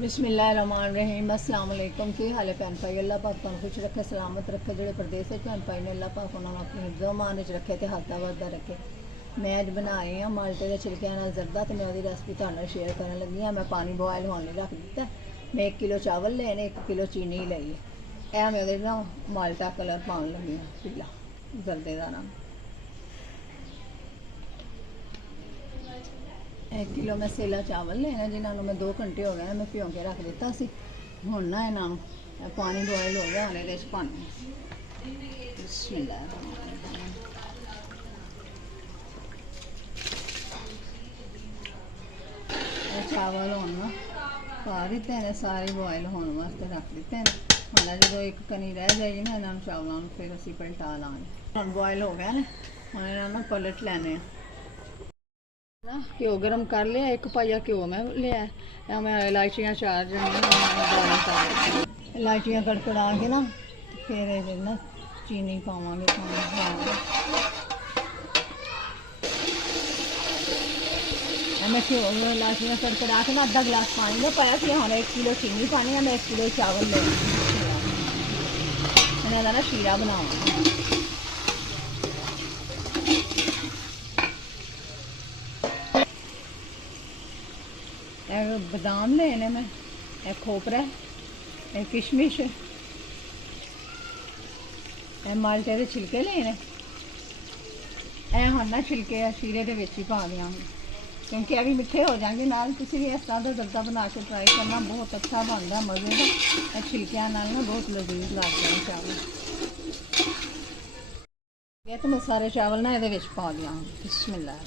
बिस्मिल्लाहिर्रहमानिर्रहीम अस्सलाम वालेकुम। की हाल है भैन भाई? अल्लाह पाक तुहानू खुश रखे, सलामत रखे। जो प्रदेश भैन भाई ने अल्लाह पाक उन्होंने अपनी हिफ्ज़ अमान च रखे तो हल्का वधदा रखे। मैं अज बना रही हूँ माल्टे के छिलकिਆਂ ਨਾਲ ਜ਼ਰਦਾ तो मैं वो रेसिपी तुहाडे शेयर करन लगी हाँ। मैं पानी बॉयल होने रख दिता। मैं 1 किलो चावल ले ने, 1 किलो चीनी लई है। मैं वो माल्टा कलर पान लगी हाँ, पीला जरदे का नाम। 1 किलो मैं सेला चावल लेना जिन्होंने मैं 2 घंटे हो गए मैं भिओ के रख दिता सी। हुण ना इन्हों पानी बॉयल हो गया, हूँ ये पानी चावल हूँ ना पा दिते हैं, सारे बॉयल होने वास्ते रख दिते हैं। हम जो एक कनी रह जाएगी ना इन्होंने चावलों फिर असी पलटा लाँगे। बॉयल हो गया ना, हम इन्होंने पलट लैने घ्यो गर्म कर लिया। 1 पाइया घ्यो मैं लिया। मैं इलायचियाँ 4 जन इलायचियाँ कड़कड़ा के ना फिर ये ना चीनी पावांगे। मैं घ्यो इलायचियाँ कड़कड़ा के ना आधा गिलास पानी का पाया कि हाँ 1 किलो चीनी पानी है। मैं 1 किलो चावल ले मैंने ना शीरा बनावा। बादाम लेने मैं, खोपरा, किशमिश, माल्टे के छिलके लेने। हम ना छिलके शीरे के विच ही पा दिया क्योंकि अभी मिठे हो जाएंगे। नाल किसी भी इस तरह का जर्दा बना के ट्राई करना, बहुत अच्छा बनता है मज़े का। छिलकियाँ नाल ना बहुत लजीज लगते हैं चावल। ये तो मैं सारे चावल ना ये पा दिया। बिस्मिल्लाह।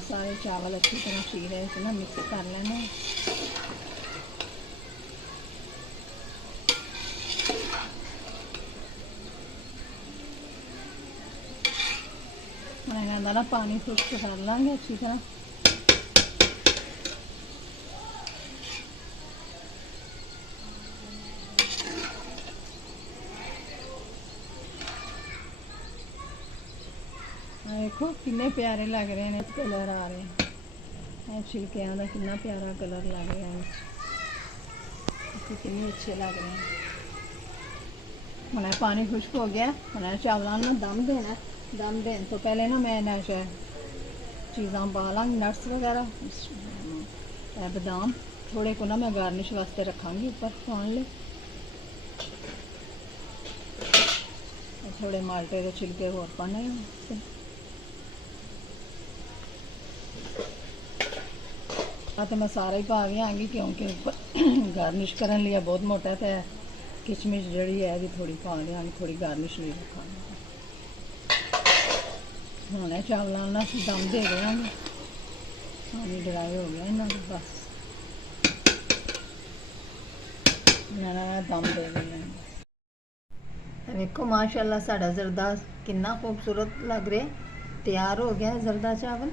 सारे चावल अच्छी तरह शीरे से ना मिक्स कर लेने। इन्हों ना पानी खुश्क कर लेंगे अच्छी तरह। देखो कितने प्यारे लग रहे हैं, कलर आ रहे हैं छिलकियाँ का, कितना प्यारा कलर लग रहा है, कितने अच्छे लग रहे हैं। हम पानी खुश्क हो गया, हम चावलों में दम देना। दम देने तो पहले ना मैं इन्हें चीज़ां पा लाँगी, नट्स वगैरह, बादाम थोड़े को ना मैं गार्निश वास्ते रखांगी ऊपर खाने लिए। थोड़े माल्टे के छिलके होर पाने। तो मैं सारा ही पा गई आएंगी क्योंकि ऊपर गार्निश करने लिए बहुत मोटा तो किशमिश जड़ी है भी थोड़ी पा लिया, थोड़ी गार्निश लिए रखा। हम चावलों ना दम दे देंगे। पानी ड्राई हो गया इन्हों को, बस इन्होंने दम दे देंगे। देखो माशाल्लाह साड़ा जरदा कितना खूबसूरत लग रहा है। तैयार हो गया जरदा चावल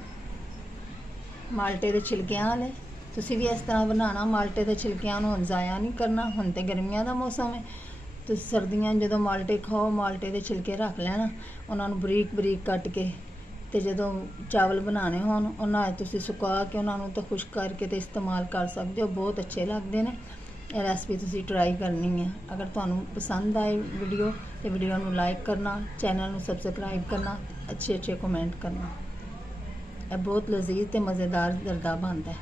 माल्टे के छिलकियां वाले। तुसी भी इस तरह बनाना, माल्टे के छिलकियां हुण ज़ाया नहीं करना। हुण तो गर्मियां का मौसम है, तो सर्दियां जो माल्टे खाओ माल्टे के छिलके रख लेना, उन्होंने बरीक बरीक कट के तो जो चावल बनाने होन उन्हें तुसी सुका के उन्होंने तो खुश्क करके तो इस्तेमाल कर सकते हो। बहुत अच्छे लगते हैं। ये रेसिपी तुसी ट्राई करनी है। अगर तुहानू पसंद आए वीडियो तो वीडियो नू लाइक करना, चैनल नू सबसक्राइब करना, अच्छे अच्छे कमेंट करना। यह बहुत लजीज तो मज़ेदार जरदा बनता है।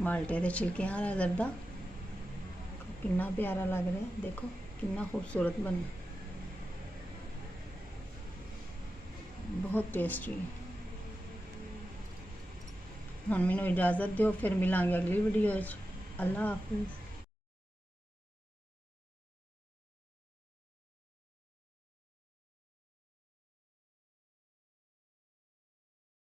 माल्टे के छिलकियां वाला जरदा कितना प्यारा लग रहा है, देखो कितना खूबसूरत बने, बहुत टेस्टी। हम मैनू इजाज़त दो, फिर मिलेंगे अगली वीडियो। अल्लाह हाफिज़।